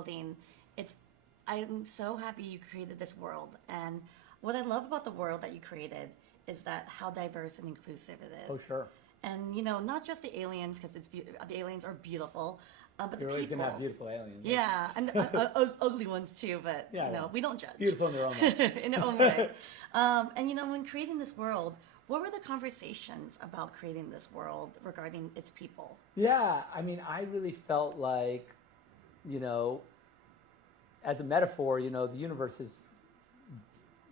building, I'm so happy you created this world. And what I love about the world that you created is that how diverse and inclusive it is. Oh, sure. And, not just the aliens, because the aliens are beautiful, but You're the always people. going to have beautiful aliens. Yeah, and ugly ones too, but, we don't judge. Beautiful in their own way. In their own way. And, when creating this world, what were the conversations about creating this world regarding its people? Yeah, I mean, I really felt like, as a metaphor, the universe is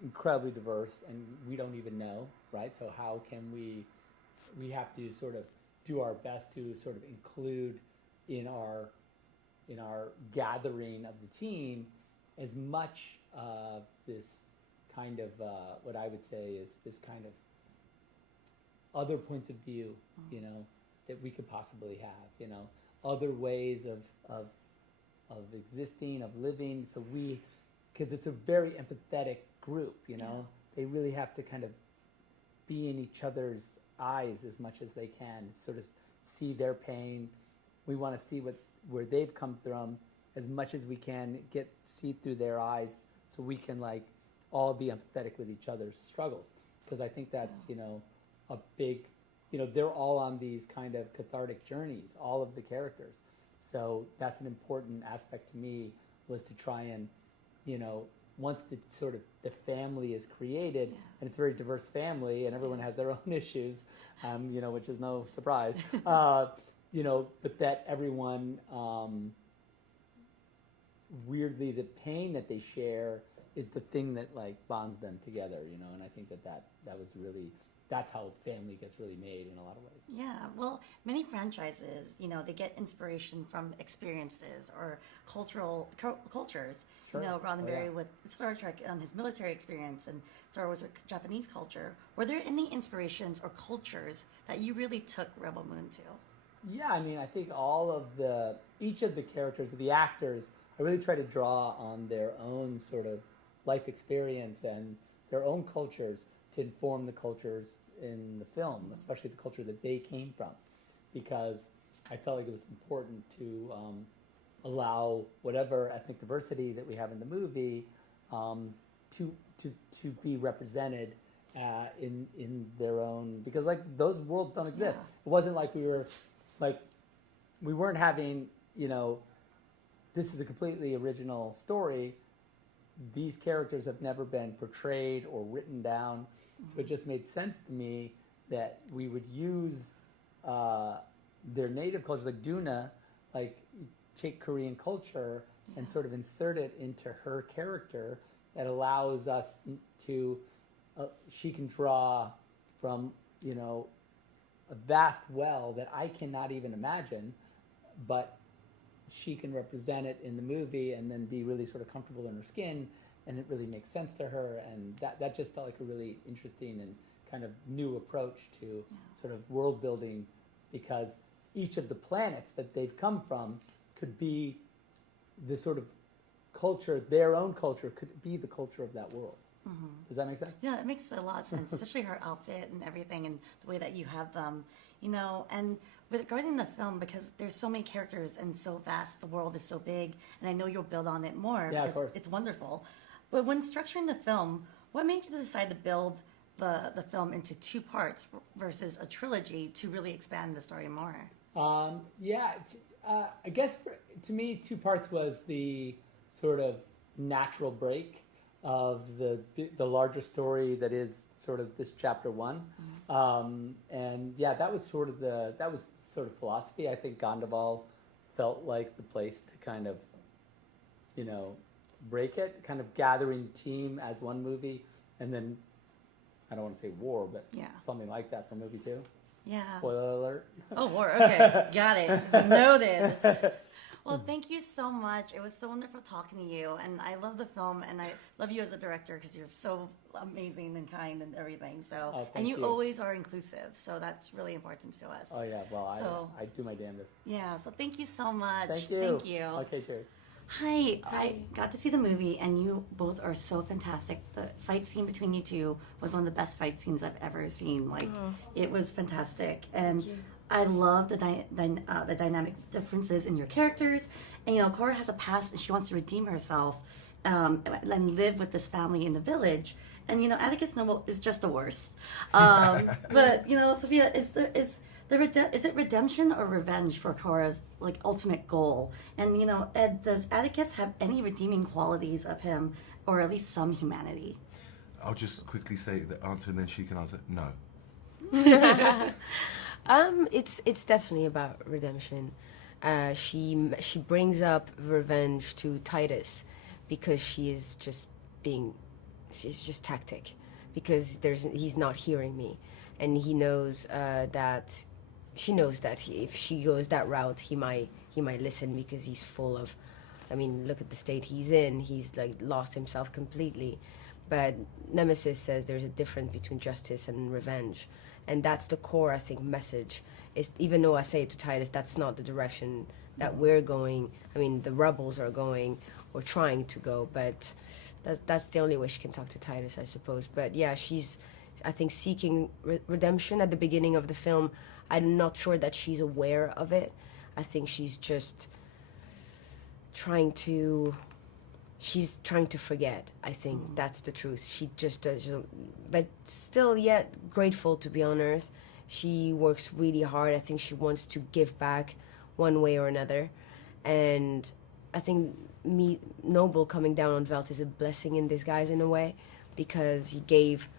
incredibly diverse and we don't even know, right? So how can we have to sort of do our best to sort of include in our gathering of the team as much of this kind of what I would say is this kind of other points of view, that we could possibly have, other ways of existing, of living. So because it's a very empathetic group, they really have to kind of be in each other's eyes as much as they can, sort of see their pain. We want to see where they've come from as much as we can, see through their eyes, so we can all be empathetic with each other's struggles. Because I think that's a big, they're all on these kind of cathartic journeys, all of the characters. So that's an important aspect to me, was to try and, once the family is created, and it's a very diverse family, and everyone has their own issues, which is no surprise, but that everyone, weirdly, the pain that they share is the thing that bonds them together, and I think that was really, that's how family gets really made in a lot of ways. Yeah, well, many franchises, they get inspiration from experiences or cultures. Sure. Roddenberry with Star Trek and his military experience, and Star Wars with Japanese culture. Were there any inspirations or cultures that you really took Rebel Moon to? Yeah, I mean, I think each of the characters, the actors, I really try to draw on their own sort of life experience and their own cultures to inform the cultures in the film, especially the culture that they came from, because I felt like it was important to allow whatever ethnic diversity that we have in the movie to be represented in their own, because those worlds don't exist. Yeah. It wasn't like we weren't having, this is a completely original story. These characters have never been portrayed or written down. So it just made sense to me that we would use their native culture, like Duna, take Korean culture and sort of insert it into her character. That allows us to, she can draw from, a vast well that I cannot even imagine, but she can represent it in the movie and then be really sort of comfortable in her skin, and it really makes sense to her, and that just felt like a really interesting and kind of new approach to sort of world building, because each of the planets that they've come from could be the sort of culture, their own culture could be the culture of that world. Mm-hmm. Does that make sense? Yeah, it makes a lot of sense, especially her outfit and everything, and the way that you have them, and regarding the film, because there's so many characters and so vast, the world is so big, and I know you'll build on it more, yeah, because of course. It's wonderful. But when structuring the film, what made you decide to build the film into 2 parts versus a trilogy to really expand the story more? I guess to me, 2 parts was the sort of natural break of the larger story that is sort of this chapter 1. Mm-hmm. That was sort of philosophy. I think Gondoval felt like the place to kind of, break it, kind of gathering team as one movie, and then, I don't want to say war, but something like that for movie 2. Yeah. Spoiler alert. Oh, war. Okay. Got it. Noted. Well, thank you so much. It was so wonderful talking to you. And I love the film, and I love you as a director because you're so amazing and kind and everything. So, and you always are inclusive. So that's really important to us. Oh, yeah. Well, I do my damnedest. Yeah. So thank you so much. Thank you. Thank you. Okay, cheers. Hi, I got to see the movie, and you both are so fantastic. The fight scene between you two was one of the best fight scenes I've ever seen. It was fantastic. And I love the dynamic differences in your characters. And, you know, Cora has a past and she wants to redeem herself and live with this family in the village. And, you know, Atticus Noble is just the worst. But, you know, Sophia, is it redemption or revenge for Cora's, like, ultimate goal? And, you know, Ed, does Atticus have any redeeming qualities of him, or at least some humanity? I'll just quickly say the answer and then she can answer. No. It's definitely about redemption. She brings up revenge to Titus because she's just tactic, because he's not hearing me, and he knows that she knows that if she goes that route, he might listen, because he's full of, I mean, look at the state he's in. He's like lost himself completely. But Nemesis says there's a difference between justice and revenge. And that's the core, I think, message. Is, even though I say it to Titus, that's not the direction that we're going. I mean, the rebels are going, or trying to go, but that's the only way she can talk to Titus, I suppose. But yeah, she's, I think, seeking redemption at the beginning of the film. I'm not sure that she's aware of it. I think she's just trying to forget. I think that's the truth. She just does, but still yet grateful to be on Earth. She works really hard. I think she wants to give back one way or another. And I think Noble coming down on Veld is a blessing in disguise in a way, because he gave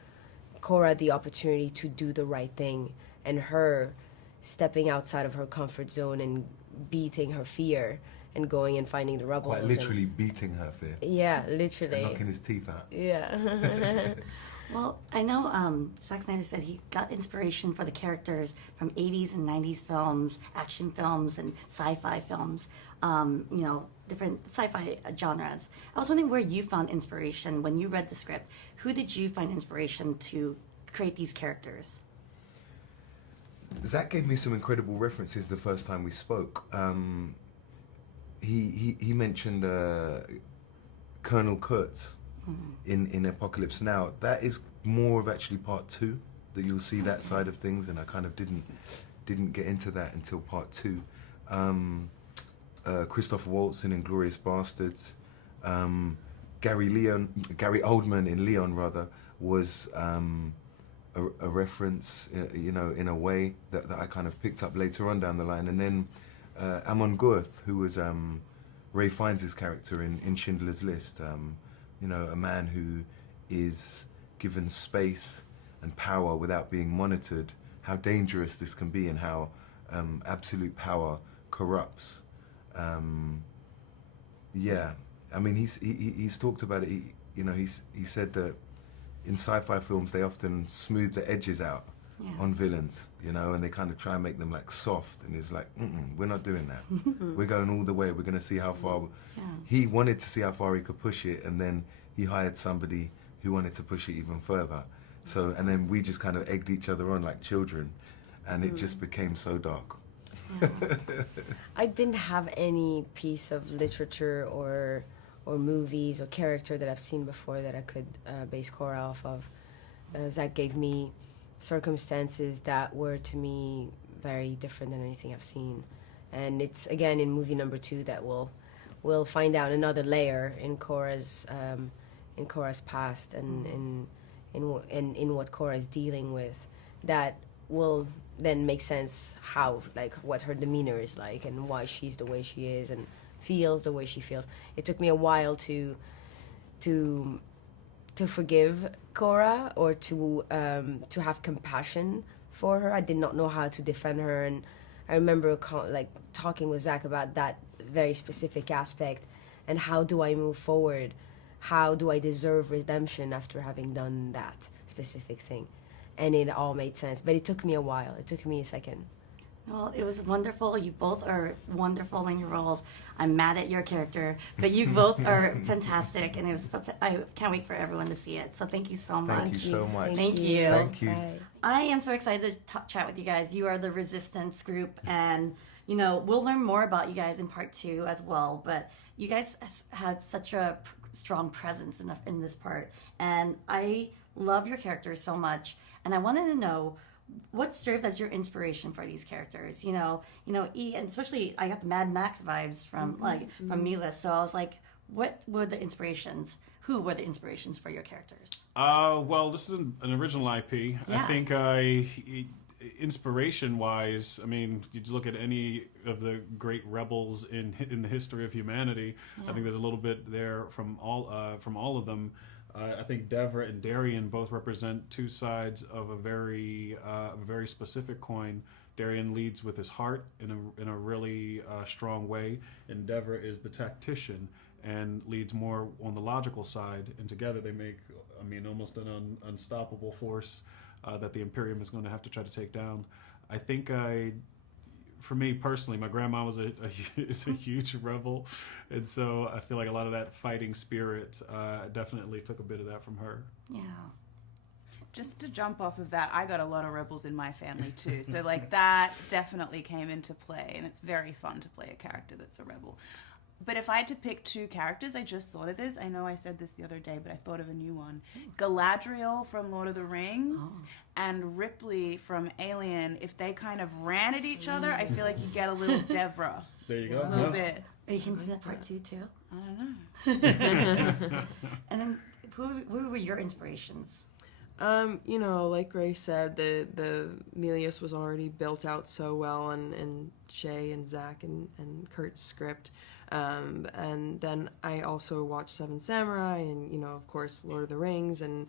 Cora the opportunity to do the right thing, and her stepping outside of her comfort zone and beating her fear and going and finding the rebels. Quite literally beating her fear. Yeah, literally. And knocking his teeth out. Yeah. Well, I know Zack Snyder said he got inspiration for the characters from 80s and 90s films, action films, and sci-fi films, you know, different sci-fi genres. I was wondering where you found inspiration when you read the script. Who did you find inspiration to create these characters? Zack gave me some incredible references the first time we spoke. He mentioned Colonel Kurtz in Apocalypse Now. That is more of actually part 2, that you'll see that side of things, and I kind of didn't get into that until part 2. Christopher Waltz in Inglourious Bastards. Gary Oldman in Leon, rather, was a reference, you know, in a way that I kind of picked up later on down the line. And then Amon Goeth, who was Ray Fiennes' character in Schindler's List, you know, a man who is given space and power without being monitored, how dangerous this can be, and how absolute power corrupts. Yeah, I mean, he's talked about it. He said that in sci-fi films they often smooth the edges out on villains, you know, and they kind of try and make them like soft, and it's like, we're not doing that. We're going all the way. We're going to see how far. He wanted to see how far he could push it, and then he hired somebody who wanted to push it even further. So, and then we just kind of egged each other on like children, and it just became so dark. I didn't have any piece of literature or movies or character that I've seen before that I could base Cora off of. Zack gave me circumstances that were to me very different than anything I've seen, and it's again in movie number 2 that we'll find out another layer in Cora's past and in what Cora is dealing with, that will then make sense how, like, what her demeanor is like and why she's the way she is and feels the way she feels. It took me a while to forgive Cora, or to have compassion for her. I did not know how to defend her, and I remember talking with Zack about that very specific aspect, and how do I move forward? How do I deserve redemption after having done that specific thing? And it all made sense, but it took me a while. It took me a second. Well, it was wonderful. You both are wonderful in your roles. I'm mad at your character, but you both are fantastic, and I can't wait for everyone to see it. So thank you so much. Thank you so much. Thank you. Thank you. Bye. I am so excited to chat with you guys. You are the Resistance group, and you know we'll learn more about you guys in part 2 as well. But you guys had such a strong presence in this part, and I love your characters so much. And I wanted to know, what served as your inspiration for these characters? And especially I got the Mad Max vibes from from Mila. So I was like, what were the inspirations? Who were the inspirations for your characters? Well, this is an original IP. Yeah. I think inspiration-wise, I mean, you look at any of the great rebels in the history of humanity. I think there's a little bit there from all of them. I think Devra and Darien both represent two sides of a very specific coin. Darien leads with his heart in a really strong way, and Devra is the tactician and leads more on the logical side. And together they make, I mean, almost an unstoppable force that the Imperium is going to have to try to take down. I think for me personally, my grandma was is a huge rebel, and so I feel like a lot of that fighting spirit definitely took a bit of that from her. Yeah. Just to jump off of that, I got a lot of rebels in my family too. So like that definitely came into play, and it's very fun to play a character that's a rebel. But if I had to pick two characters, I just thought of this. I know I said this the other day, but I thought of a new one. Galadriel from Lord of the Rings and Ripley from Alien. If they kind of ran at each other, I feel like you get a little Devra. There you go. A little bit. Are you hinting at part 2 too? I don't know. And then who were your inspirations? Like Ray said, the Melius was already built out so well in Shay and Zach and Kurt's script. And then I also watched Seven Samurai and, of course, Lord of the Rings and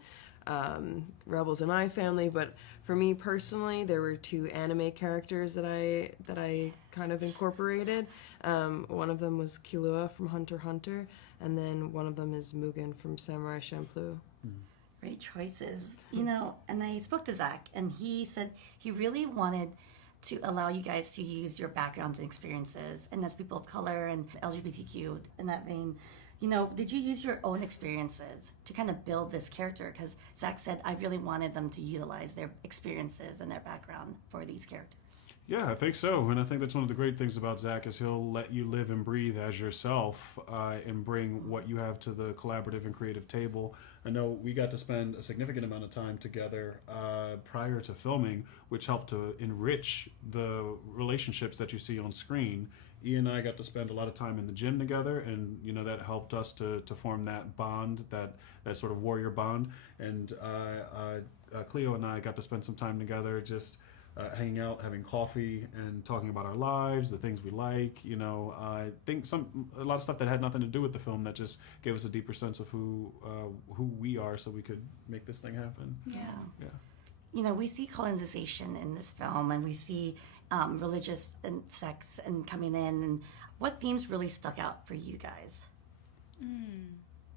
Rebels in My Family. But for me personally, there were two anime characters that I kind of incorporated. One of them was Killua from Hunter x Hunter, and then one of them is Mugen from Samurai Champloo. Great choices. And I spoke to Zach, and he said he really wanted to allow you guys to use your backgrounds and experiences, and as people of color and LGBTQ in that vein. Did you use your own experiences to kind of build this character? Because Zach said, I really wanted them to utilize their experiences and their background for these characters. Yeah, I think so. And I think that's one of the great things about Zach is he'll let you live and breathe as yourself and bring what you have to the collaborative and creative table. I know we got to spend a significant amount of time together prior to filming, which helped to enrich the relationships that you see on screen. Ian and I got to spend a lot of time in the gym together, and that helped us to form that bond, that sort of warrior bond. And Cleo and I got to spend some time together just hanging out, having coffee, and talking about our lives, the things we like. I think a lot of stuff that had nothing to do with the film that just gave us a deeper sense of who we are, so we could make this thing happen. Yeah. We see colonization in this film, and we see religious and sex and coming in. And what themes really stuck out for you guys?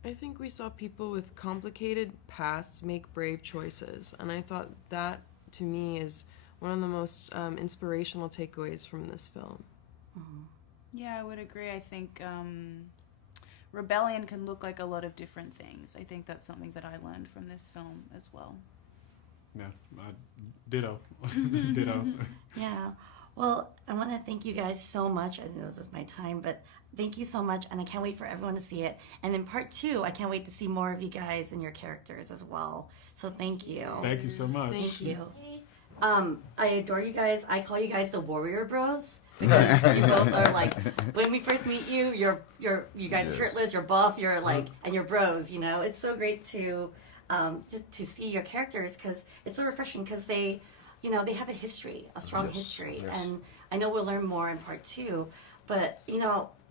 I think we saw people with complicated pasts make brave choices, and I thought that, to me, is one of the most inspirational takeaways from this film. Yeah, I would agree. I think rebellion can look like a lot of different things. I think that's something that I learned from this film as well. Yeah, ditto. Ditto. Yeah. Well, I want to thank you guys so much. I think this is my time, but thank you so much, and I can't wait for everyone to see it. And in part 2, I can't wait to see more of you guys and your characters as well. So thank you. Thank you so much. Thank you. I adore you guys. I call you guys the Warrior Bros. Because you both are like, when we first meet you, you guys are shirtless, you're buff, you're like, and you're bros. It's so great to just to see your characters, because it's so refreshing, because they have a history, a strong history, and I know we'll learn more in part 2. But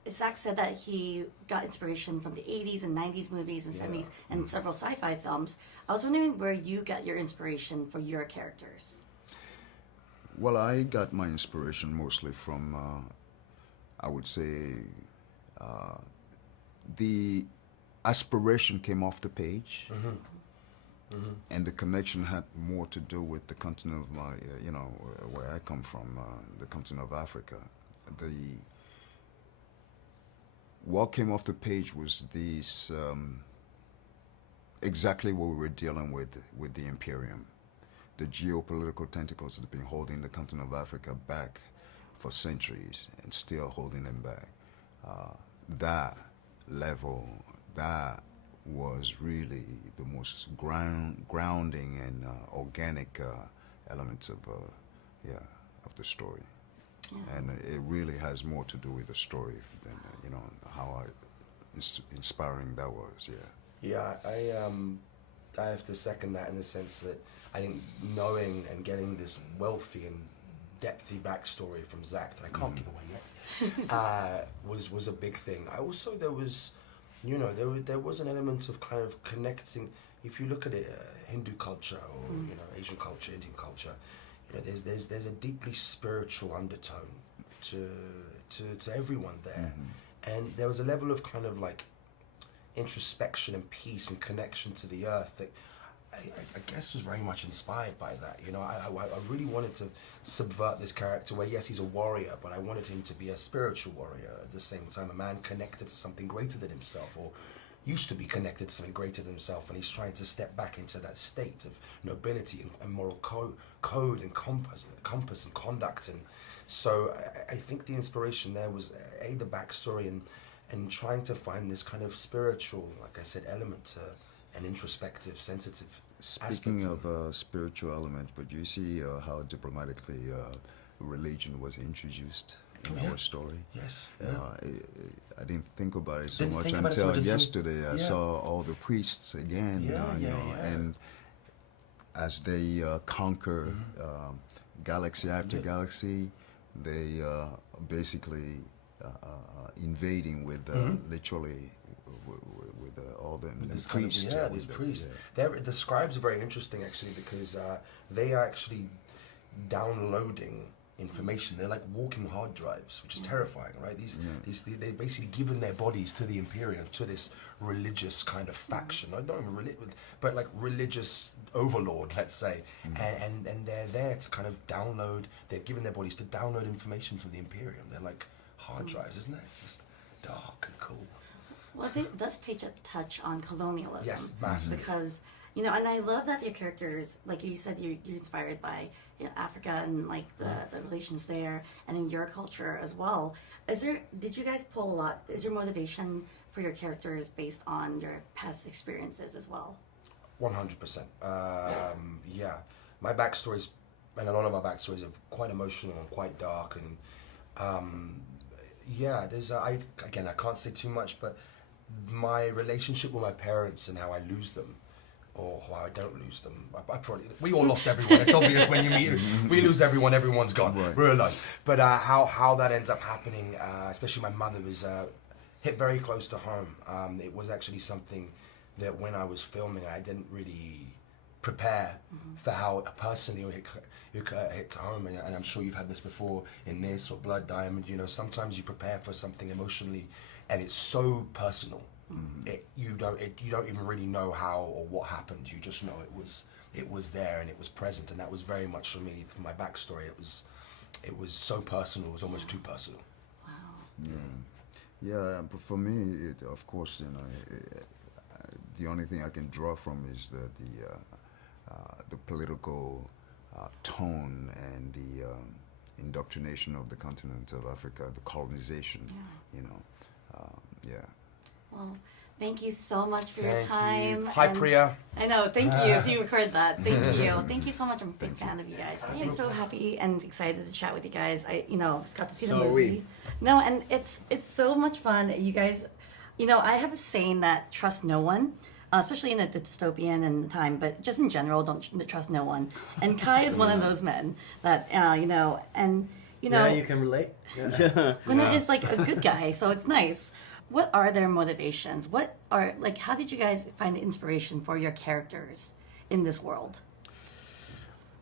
Zach said that he got inspiration from the 80s and 90s movies and 70s and several sci-fi films. I was wondering where you got your inspiration for your characters. Well, I got my inspiration mostly from, I would say, the aspiration came off the page, and the connection had more to do with the continent of my, where I come from, the continent of Africa. What came off the page was this, exactly what we were dealing with the Imperium. The geopolitical tentacles that have been holding the continent of Africa back for centuries and still holding them back. That level, that was really the most grounding and organic elements of the story. Yeah. And it really has more to do with the story than how inspiring that was. Yeah, I have to second that in the sense that I think knowing and getting this wealthy and depthy backstory from Zack that I can't give away yet was a big thing. I also there was an element of kind of connecting. If you look at it, Hindu culture or Asian culture, Indian culture, there's a deeply spiritual undertone to everyone there, and there was a level of kind of like introspection and peace and connection to the earth that I guess was very much inspired by that. I really wanted to subvert this character where, yes, he's a warrior, but I wanted him to be a spiritual warrior at the same time, a man connected to something greater than himself, or used to be connected to something greater than himself, and he's trying to step back into that state of nobility and moral code and compass and conduct. And so I think the inspiration there was the backstory and trying to find this kind of spiritual, like I said, element to an introspective, sensitive Speaking aspect of spiritual element, but you see how diplomatically religion was introduced in our story. Yes. I didn't think about it so Didn't much think about it so until much until- yesterday. I saw all the priests again, and as they conquer galaxy after galaxy, they basically invading with literally with all the priests. These priests. The scribes are very interesting actually because they are actually downloading information. They're like walking hard drives, which is terrifying, right? They've basically given their bodies to the Imperium, to this religious kind of faction. Not even but like religious overlord, let's say. And they're there to kind of download. They've given their bodies to download information from the Imperium. They're like hard drives, isn't it? It's just dark and cool. Well, it does touch on colonialism. Yes, massively. Because, and I love that your characters, like you said, you're inspired by Africa and like the relations there, and in your culture as well. Did you guys pull a lot? Is your motivation for your characters based on your past experiences as well? 100%. Yeah, my backstories and a lot of our backstories are quite emotional and quite dark, and there's I can't say too much, but my relationship with my parents and how I lose them, or how I don't lose them. We all lost everyone. It's obvious when you meet. We lose everyone. Everyone's gone. Right. We're alone. But how that ends up happening, especially my mother, was hit very close to home. It was actually something that when I was filming, I didn't really prepare for how personally it hit home. And I'm sure you've had this before in this or Blood Diamond. Sometimes you prepare for something emotionally, and it's so personal. You don't even really know how or what happened. You just know it was there and it was present, and that was very much for me. For my backstory, it was so personal. It was almost too personal. Wow. Yeah. But for me, of course, the only thing I can draw from is the political tone and the indoctrination of the continent of Africa, the colonization. Well, thank you so much for your time. Hi, Priya. I know. Thank you. If you recorded that, thank you. Thank you so much. I'm a big fan of you guys. I'm so happy and excited to chat with you guys. I got to see the movie. No, and it's so much fun. You guys, I have a saying that trust no one. Especially in a dystopian and time, but just in general, don't trust no one. And Kai is one of those men that, and Yeah, you can relate. Hunnam is like a good guy, so it's nice. What are their motivations? How did you guys find the inspiration for your characters in this world?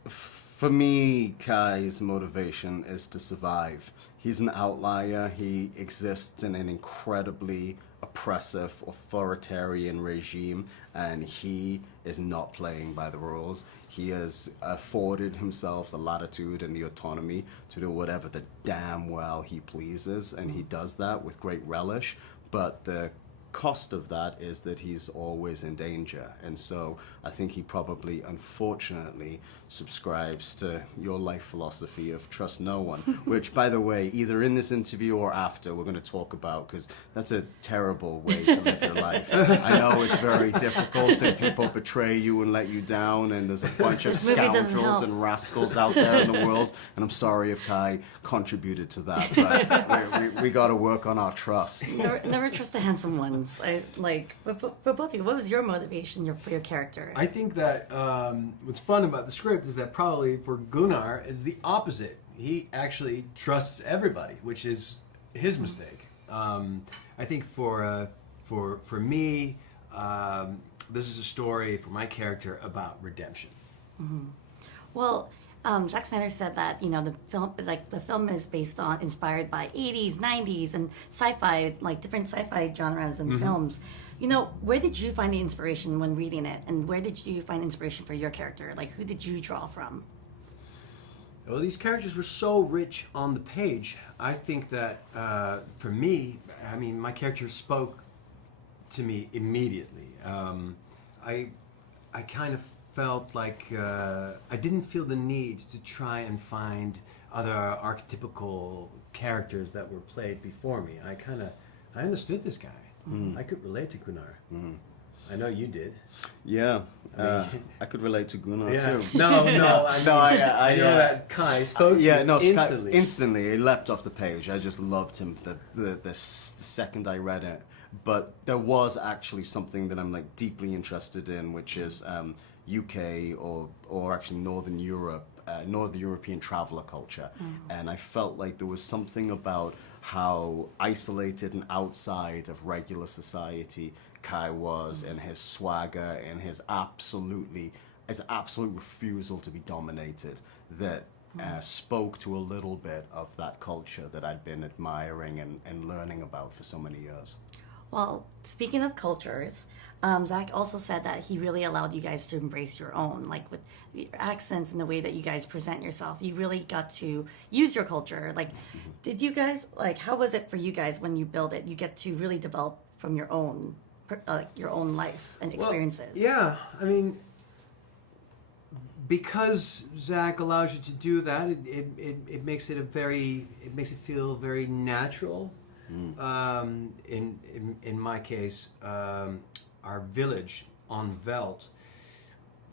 For me, Kai's motivation is to survive. He's an outlier. He exists in an incredibly oppressive, authoritarian regime, and he is not playing by the rules. He has afforded himself the latitude and the autonomy to do whatever the damn well he pleases, and he does that with great relish. But the cost of that is that he's always in danger. And so I think he probably, unfortunately, subscribes to your life philosophy of trust no one, which, by the way, either in this interview or after, we're going to talk about, because that's a terrible way to live your life. I know it's very difficult and people betray you and let you down, and there's a bunch of scoundrels and rascals out there in the world, and I'm sorry if Kai contributed to that, but we got to work on our trust. Never trust the handsome ones. But for both of you, what was your motivation for your character? I think that what's fun about the script is that probably for Gunnar, it's the opposite. He actually trusts everybody, which is his mistake. I think for me, this is a story for my character about redemption. Mm-hmm. Well, Zack Snyder said that the film is inspired by 80s, 90s, and sci-fi, like different sci-fi genres and films. Where did you find the inspiration when reading it, and where did you find inspiration for your character? Like, who did you draw from? Well, these characters were so rich on the page. I think that for me, I mean, my character spoke to me immediately. I kind of felt like I didn't feel the need to try and find other archetypical characters that were played before me. I understood this guy. I could relate to Gunnar. I know you did. Yeah, I could relate to Gunnar too. No, I know that Kai spoke to you instantly. Instantly, he leapt off the page. I just loved him the second I read it. But there was actually something that I'm like deeply interested in, which is UK or actually Northern Europe, Northern European traveller culture. And I felt like there was something about how isolated and outside of regular society Kai was, and his swagger and his absolute refusal to be dominated, that spoke to a little bit of that culture that I'd been admiring and learning about for so many years. Well, speaking of cultures, Zack also said that he really allowed you guys to embrace your own, like with your accents and the way that you guys present yourself. You really got to use your culture. Like, did you guys, how was it for you guys when you build it? You get to really develop from your own life and experiences. Well, yeah, I mean, because Zack allows you to do that, it makes it feel very natural. In my case, our village on Veld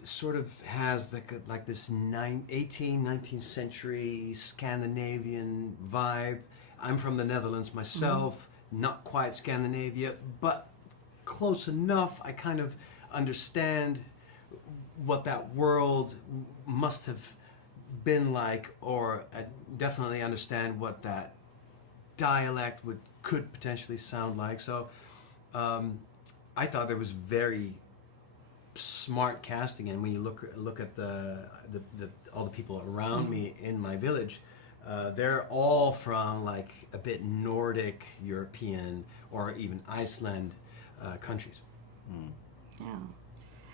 sort of has like this 18th, 19th century Scandinavian vibe. I'm from the Netherlands myself, not quite Scandinavia, but close enough. I kind of understand what that world must have been like, or I definitely understand what that dialect could potentially sound like. So I thought there was very smart casting, and when you look at all the people around me in my village, they're all from like a bit Nordic European or even Iceland countries. Yeah,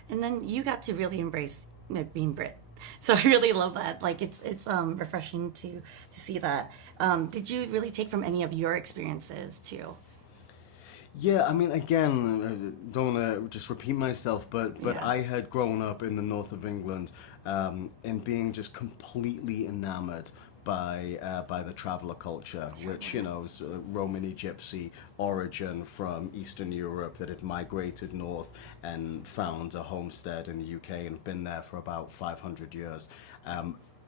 and then you got to really embrace being Brit. So I really love that. Like it's refreshing to see that. Did you really take from any of your experiences too? Yeah, I mean, again, I don't want to just repeat myself, but Yeah. I had grown up in the north of England and being just completely enamored by the traveller culture, which, is a Romany Gypsy origin from Eastern Europe that had migrated north and found a homestead in the UK and been there for about 500 years.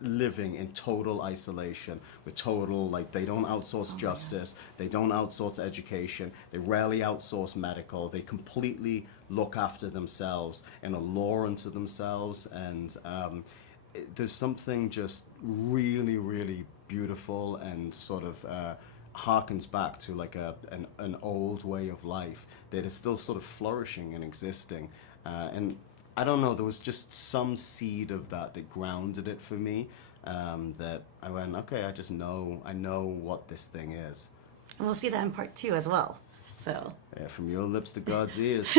Living in total isolation, with total, they don't outsource justice, they don't outsource education, they rarely outsource medical, they completely look after themselves and a law unto themselves, and there's something just really, really beautiful and sort of harkens back to like an old way of life that is still sort of flourishing and existing, and I don't know, there was just some seed of that grounded it for me, that I went, okay, I know what this thing is. And we'll see that in part 2 as well. So. Yeah, from your lips to God's ears.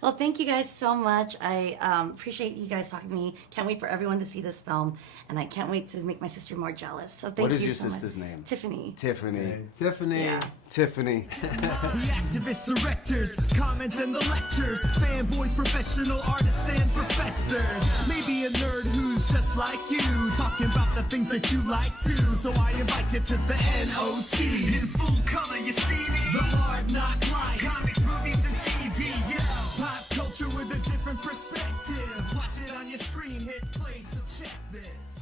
Well, thank you guys so much. I appreciate you guys talking to me. Can't wait for everyone to see this film, and I can't wait to make my sister more jealous. So thank you. What is your so sister's much. name? Tiffany. Tiffany. Tiffany. Yeah. Tiffany. The activist directors, comments and the lectures, fanboys, professional artists and professors. Maybe a nerd who's just like you, talking about the things that you like too. So I invite you to the NOC. In full color, you see me. The hard knock life, comics, movies, and TV. Yeah, pop culture with a different perspective. Watch it on your screen, hit play, so check this.